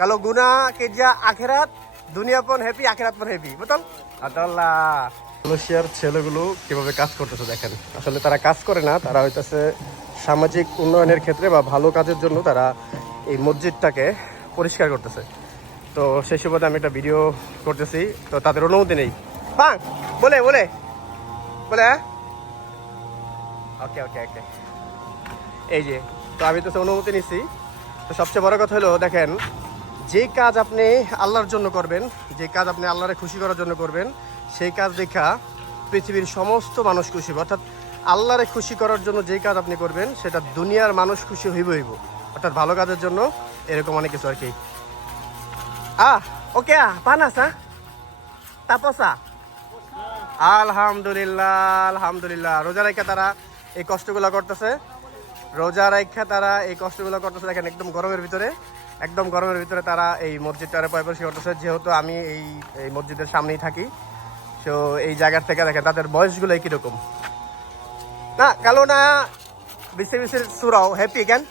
Kalau guna kerja akhirat, দুনিয়া পন happy, আখিরাত পন হ্যাপি, বুঝল? আল্লাহ, মালয়েশিয়ার ছেলেগুলো কিভাবে কাজ করতেছে দেখেন। আসলে তারা কাজ করে না, তারা হইতেছে সামাজিক উন্নয়নের ক্ষেত্রে বা ভালো কাজের জন্য তারা এই মসজিদটাকে পরিষ্কার করতেছে। তো সেই সুবাদে আমি একটা ভিডিও করতেছি, তো তাদের অনুমতি নেই। পাং বলে বলে বলে ওকে ওকে ওকে, এই যে, তো আমি তো অনুমতি নিচ্ছি। তো সবচেয়ে বড় কথা হলো দেখেন, যে কাজ আপনি আল্লাহর জন্য করবেন, যে কাজ আপনি আল্লাহরে খুশি করার জন্য করবেন, সেই কাজ দেখা পৃথিবীর সমস্ত মানুষ খুশি হবে। অর্থাৎ আল্লাহরে খুশি করার জন্য যেই কাজ আপনি করবেন সেটা দুনিয়ার মানুষ খুশি হইব। অর্থাৎ ভালো কাজের জন্য এরকম অনেক কিছু আর কি। ওকে পানাস তাপসা আলহামদুলিল্লাহ আলহামদুলিল্লাহ। রোজা রেখা তারা এই কষ্টগুলো করতেছে, রোজা রেখা তারা এই কষ্টগুলো করতেছে। দেখেন একদম গরমের ভিতরে, একদম গরমের ভিতরে তারা এই মসজিদটারে পরিষ্কার করতেছে। যেহেতু আমি এই মসজিদের সামনেই থাকি, তো এই জায়গার থেকে দেখেন তাদের বয়সগুলো কীরকম। না কালো না বিশে বিশের সুরাও হ্যাপি কেন,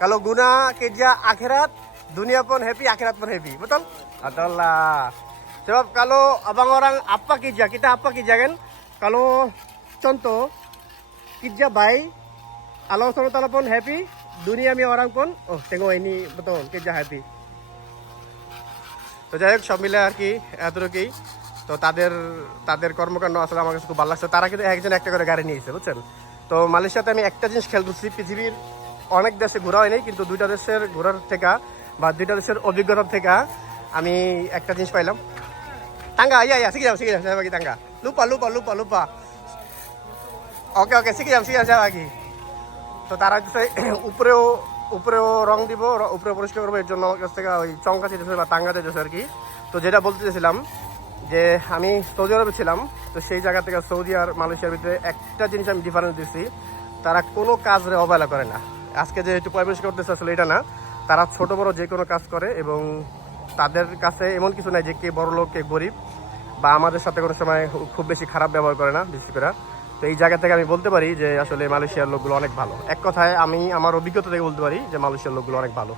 কালো গুনা kerja akhirat, dunia pun happy, akhirat pun happy, betul? Adalah. Sebab kalau abang orang apa kerja, kita apa kerja kan? Kalau contoh kerja baik, Allah SWT pun happy, dunia mi orang pun, oh tengok ini betul kerja happy. তো যাই হোক সব মিলে আর কি এতটুকুই। তো তাদের কর্মকাণ্ড আসলে আমার কাছে খুব ভালো লাগছে। তারা কিন্তু একজন একটা করে গাড়ি নিয়েছে, বুঝছেন? তো মালয়েশিয়াতে আমি একটা জিনিস খেয়াল করছি, পৃথিবীর অনেক দেশে ঘোরা হয়নি, কিন্তু দুইটা দেশের ঘোরার থেকে বা দুইটা দেশের অভিজ্ঞতার থেকে আমি একটা জিনিস পাইলাম। টাঙ্গা ইয়া শিখে যাও saya bagi tangga. Lupa. ওকে শিখে যাও বাকি। তো তারা উপরেও রং দিব, উপরে পরিষ্কার করবো, এর জন্য আমার কাছ থেকে ওই চঙ্কা চেয়েছে বা টাঙ্গা চেয়েছে আর কি। তো যেটা বলতে চেয়েছিলাম যে আমি সৌদি আরবে ছিলাম, তো সেই জায়গা থেকে সৌদি আর মালয়েশিয়ার ভিতরে একটা জিনিস আমি ডিফারেন্স দিচ্ছি, তারা কোনো কাজে অবহেলা করে না। আজকে যে একটু পরিবেশ করতেছে আসলে এটা না, তারা ছোট বড় যে কোনো কাজ করে এবং তাদের কাছে এমন কিছু নাই যে কে বড় লোক কে গরিব, বা আমাদের সাথে কোনো সময় খুব বেশি খারাপ ব্যবহার করে না বিশেষ করে। তো এই জায়গা থেকে আমি বলতে পারি যে আসলে মালয়েশিয়ার লোকগুলো অনেক ভালো। এক কথায় আমি আমার অভিজ্ঞতা থেকে বলতে পারি যে মালয়েশিয়ার লোকগুলো অনেক ভালো।